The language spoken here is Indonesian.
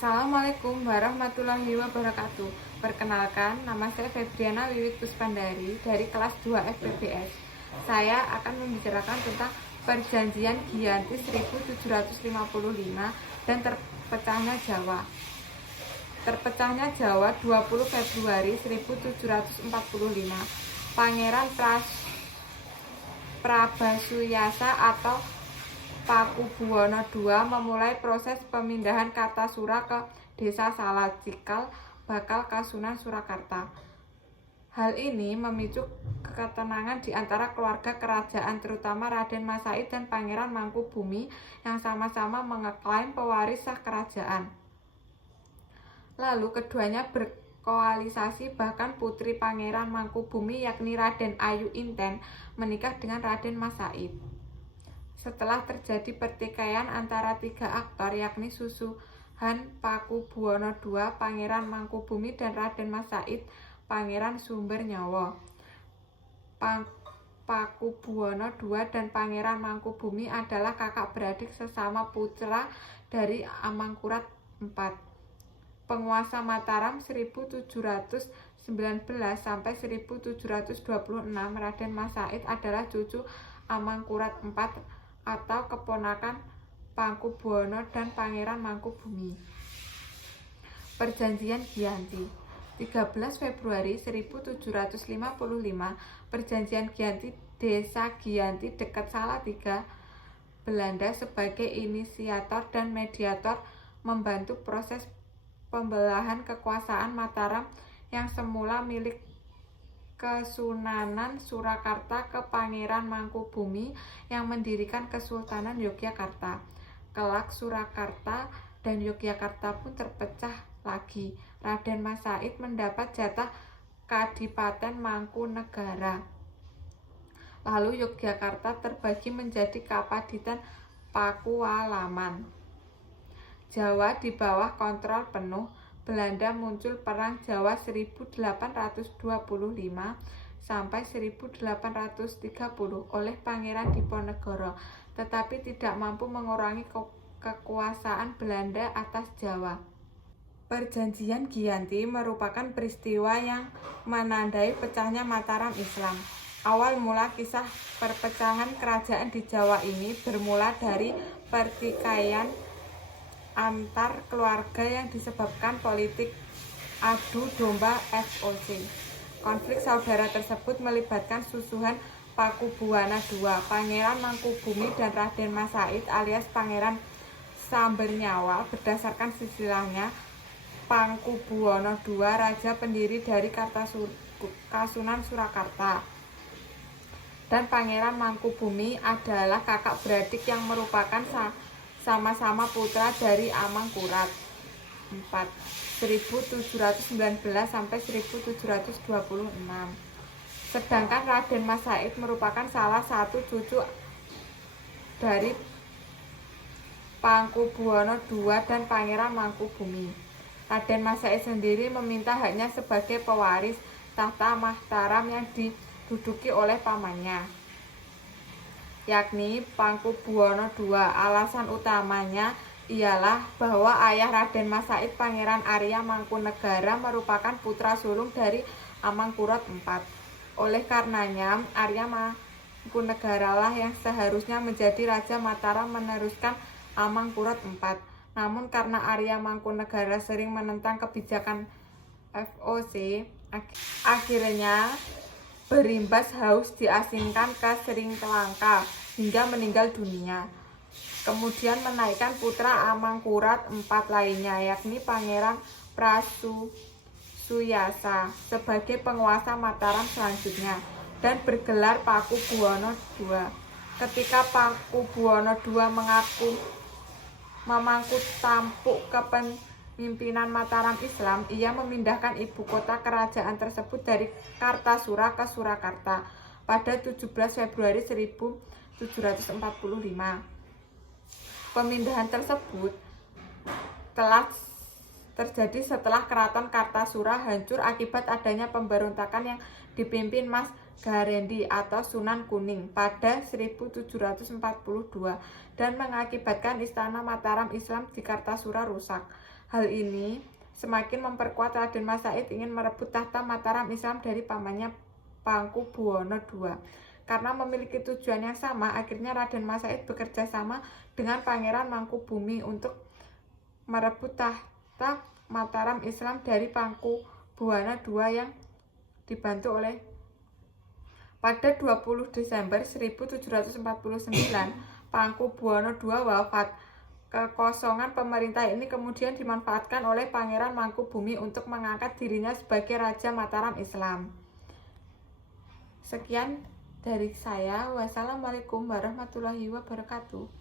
Assalamualaikum warahmatullahi wabarakatuh. Perkenalkan, nama saya Febriana Wiwit Puspandari dari kelas 2 FPBS. Saya akan membicarakan tentang perjanjian Giyanti 1755 dan terpecahnya Jawa. Terpecahnya Jawa 20 Februari 1745. Pangeran Prabasuyasa atau Pakubuwono II memulai proses pemindahan Kartasura ke Desa Salacikal, Bakal Kasunan Surakarta. Hal ini memicu ketenangan di antara keluarga kerajaan, terutama Raden Mas Said dan Pangeran Mangkubumi yang sama-sama mengeklaim pewaris sah kerajaan. Lalu keduanya berkoalisasi, bahkan putri Pangeran Mangkubumi yakni Raden Ayu Inten menikah dengan Raden Mas Said. Setelah terjadi pertikaian antara tiga aktor yakni Susuhan Pakubuwono II, Pangeran Mangkubumi, dan Raden Mas Said, Pangeran Sumbernyawa. Pakubuwono II dan Pangeran Mangkubumi adalah kakak beradik sesama putra dari Amangkurat IV. Penguasa Mataram 1719 sampai 1726, Raden Mas Said adalah cucu Amangkurat IV atau keponakan Pakubuwono dan Pangeran Mangkubumi. Perjanjian Giyanti 13 Februari 1755. Perjanjian Giyanti Desa Giyanti dekat Salatiga, Belanda sebagai inisiator dan mediator membantu proses pembelahan kekuasaan Mataram yang semula milik Kesunanan Surakarta ke Pangeran Mangkubumi yang mendirikan Kesultanan Yogyakarta. Kelak Surakarta dan Yogyakarta pun terpecah lagi. Raden Mas Said mendapat jatah Kadipaten Mangkunegara. Lalu Yogyakarta terbagi menjadi Kabupaten Pakualaman. Jawa di bawah kontrol penuh Belanda. Muncul Perang Jawa 1825 sampai 1830 oleh Pangeran Diponegoro, tetapi tidak mampu mengurangi kekuasaan Belanda atas Jawa. Perjanjian Giyanti merupakan peristiwa yang menandai pecahnya Mataram Islam. Awal mula kisah perpecahan kerajaan di Jawa ini bermula dari pertikaian antar keluarga yang disebabkan politik adu domba FOC. Konflik saudara tersebut melibatkan Susuhan Pakubuwono II, Pangeran Mangkubumi, dan Raden Mas Said alias Pangeran Sumbernyawa. Berdasarkan silsilahnya, Pakubuwono II raja pendiri dari Kasunan Surakarta, dan Pangeran Mangkubumi adalah kakak beradik yang merupakan sama-sama putra dari Amangkurat IV 1719 sampai 1726. Sedangkan Raden Mas Said merupakan salah satu cucu dari Pakubuwono II dan Pangeran Mangkubumi. Raden Mas Said sendiri meminta haknya sebagai pewaris tahta Mataram yang diduduki oleh pamannya, yakni Pakubuwono II. Alasan utamanya ialah bahwa ayah Raden Mas Said, Pangeran Arya Mangkunegara, merupakan putra sulung dari Amangkurat IV. Oleh karenanya, Arya Mangkunegaralah yang seharusnya menjadi Raja Mataram meneruskan Amangkurat IV. Namun karena Arya Mangkunegara sering menentang kebijakan FOC, akhirnya berimbas haus diasingkan ke Srilanka hingga meninggal dunia. Kemudian menaikkan putra Amangkurat IV lainnya, yakni Pangeran Prasuyasa, sebagai penguasa Mataram selanjutnya dan bergelar Pakubuwono II. Ketika Pakubuwono II memangku tampuk kepemimpinan Mataram Islam, ia memindahkan ibu kota kerajaan tersebut dari Kartasura ke Surakarta pada 17 Februari 1745. Pemindahan tersebut telah terjadi setelah keraton Kartasura hancur akibat adanya pemberontakan yang dipimpin Mas Garendi atau Sunan Kuning pada 1742 dan mengakibatkan istana Mataram Islam di Kartasura rusak. Hal ini semakin memperkuat Raden Mas Said ingin merebut tahta Mataram Islam dari pamannya Pakubuwono II. Karena memiliki tujuan yang sama, akhirnya Raden Mas Said bekerja sama dengan Pangeran Mangkubumi untuk merebut tahta Mataram Islam dari Pakubuwono II yang dibantu oleh. Pada 20 Desember 1749, Pakubuwono II wafat. Kekosongan pemerintah ini kemudian dimanfaatkan oleh Pangeran Mangkubumi untuk mengangkat dirinya sebagai Raja Mataram Islam. Sekian dari saya. Wassalamualaikum warahmatullahi wabarakatuh.